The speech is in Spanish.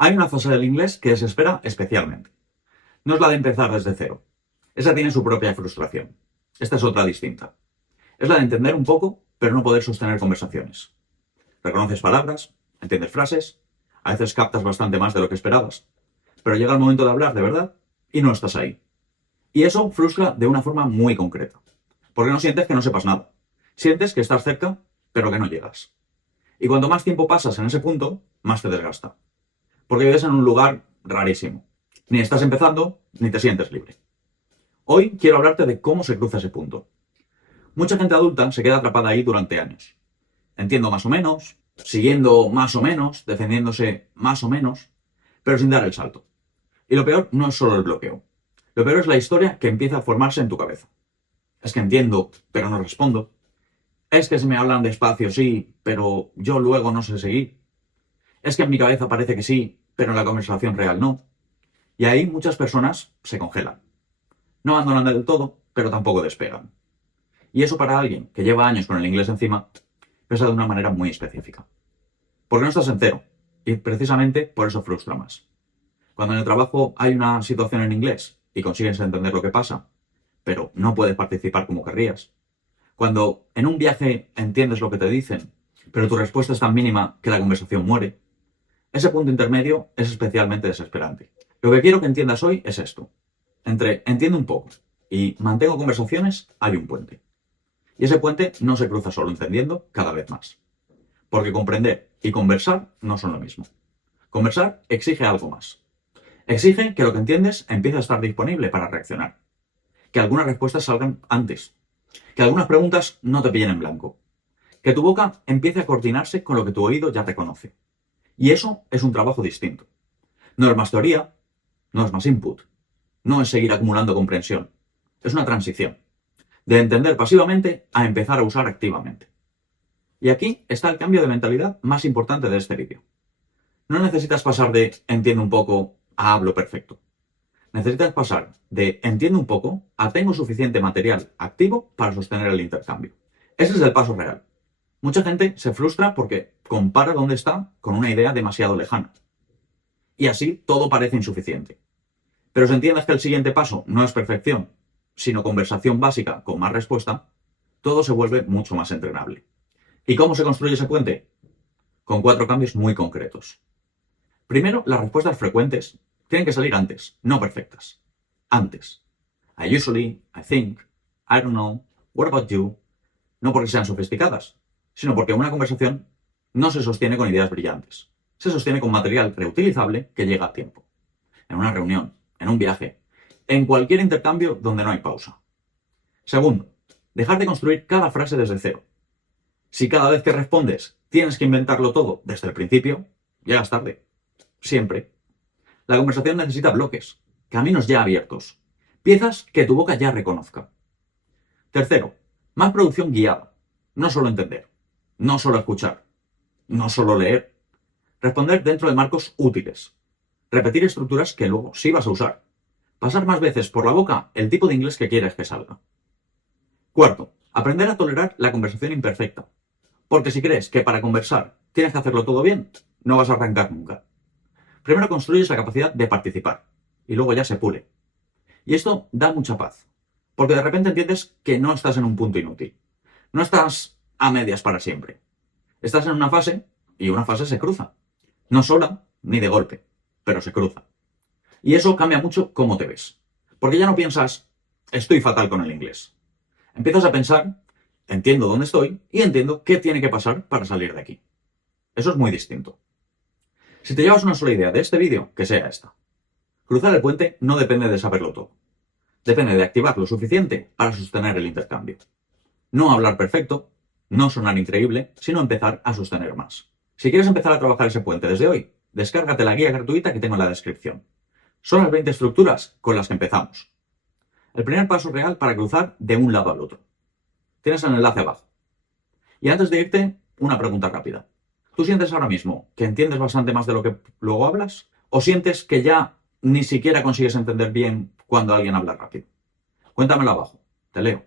Hay una fase del inglés que desespera especialmente. No es la de empezar desde cero. Esa tiene su propia frustración. Esta es otra distinta. Es la de entender un poco, pero no poder sostener conversaciones. Reconoces palabras, entiendes frases, a veces captas bastante más de lo que esperabas, pero llega el momento de hablar de verdad y no estás ahí. Y eso frustra de una forma muy concreta, porque no sientes que no sepas nada. Sientes que estás cerca, pero que no llegas. Y cuanto más tiempo pasas en ese punto, más te desgasta. Porque vives en un lugar rarísimo. Ni estás empezando, ni te sientes libre. Hoy quiero hablarte de cómo se cruza ese punto. Mucha gente adulta se queda atrapada ahí durante años. Entiendo más o menos, siguiendo más o menos, defendiéndose más o menos, pero sin dar el salto. Y lo peor no es solo el bloqueo. Lo peor es la historia que empieza a formarse en tu cabeza. Es que entiendo, pero no respondo. Es que se me hablan despacio, sí, pero yo luego no sé seguir. Es que en mi cabeza parece que sí, pero en la conversación real no. Y ahí muchas personas se congelan. No abandonan del todo, pero tampoco despegan. Y eso para alguien que lleva años con el inglés encima, pesa de una manera muy específica. Porque no estás en cero, y precisamente por eso frustra más. Cuando en el trabajo hay una situación en inglés y consigues entender lo que pasa, pero no puedes participar como querrías. Cuando en un viaje entiendes lo que te dicen, pero tu respuesta es tan mínima que la conversación muere. Ese punto intermedio es especialmente desesperante. Lo que quiero que entiendas hoy es esto. Entre entiendo un poco y mantengo conversaciones hay un puente. Y ese puente no se cruza solo entendiendo cada vez más. Porque comprender y conversar no son lo mismo. Conversar exige algo más. Exige que lo que entiendes empiece a estar disponible para reaccionar. Que algunas respuestas salgan antes. Que algunas preguntas no te pillen en blanco. Que tu boca empiece a coordinarse con lo que tu oído ya reconoce. Y eso es un trabajo distinto. No es más teoría, no es más input, no es seguir acumulando comprensión. Es una transición. De entender pasivamente a empezar a usar activamente. Y aquí está el cambio de mentalidad más importante de este vídeo. No necesitas pasar de entiendo un poco a hablo perfecto. Necesitas pasar de entiendo un poco a tengo suficiente material activo para sostener el intercambio. Ese es el paso real. Mucha gente se frustra porque compara dónde está con una idea demasiado lejana. Y así todo parece insuficiente. Pero si entiendes que el siguiente paso no es perfección, sino conversación básica con más respuesta, todo se vuelve mucho más entrenable. ¿Y cómo se construye ese puente? Con 4 cambios muy concretos. Primero, las respuestas frecuentes tienen que salir antes, no perfectas. Antes. I usually, I think, I don't know, what about you? No porque sean sofisticadas, sino porque una conversación no se sostiene con ideas brillantes. Se sostiene con material reutilizable que llega a tiempo. En una reunión, en un viaje, en cualquier intercambio donde no hay pausa. Segundo, dejar de construir cada frase desde cero. Si cada vez que respondes tienes que inventarlo todo desde el principio, llegas tarde. Siempre. La conversación necesita bloques, caminos ya abiertos, piezas que tu boca ya reconozca. Tercero, más producción guiada. No solo entender, no solo escuchar, no solo leer. Responder dentro de marcos útiles. Repetir estructuras que luego sí vas a usar. Pasar más veces por la boca el tipo de inglés que quieres que salga. Cuarto, aprender a tolerar la conversación imperfecta. Porque si crees que para conversar tienes que hacerlo todo bien, no vas a arrancar nunca. Primero construyes la capacidad de participar y luego ya se pule. Y esto da mucha paz, porque de repente entiendes que no estás en un punto inútil. No estás a medias para siempre. Estás en una fase y una fase se cruza. No sola ni de golpe, pero se cruza. Y eso cambia mucho cómo te ves. Porque ya no piensas, estoy fatal con el inglés. Empiezas a pensar, entiendo dónde estoy y entiendo qué tiene que pasar para salir de aquí. Eso es muy distinto. Si te llevas una sola idea de este vídeo, que sea esta. Cruzar el puente no depende de saberlo todo. Depende de activar lo suficiente para sostener el intercambio. No hablar perfecto, no sonar increíble, sino empezar a sostener más. Si quieres empezar a trabajar ese puente desde hoy, descárgate la guía gratuita que tengo en la descripción. Son las 20 estructuras con las que empezamos. El primer paso real para cruzar de un lado al otro. Tienes el enlace abajo. Y antes de irte, una pregunta rápida. ¿Tú sientes ahora mismo que entiendes bastante más de lo que luego hablas? ¿O sientes que ya ni siquiera consigues entender bien cuando alguien habla rápido? Cuéntamelo abajo. Te leo.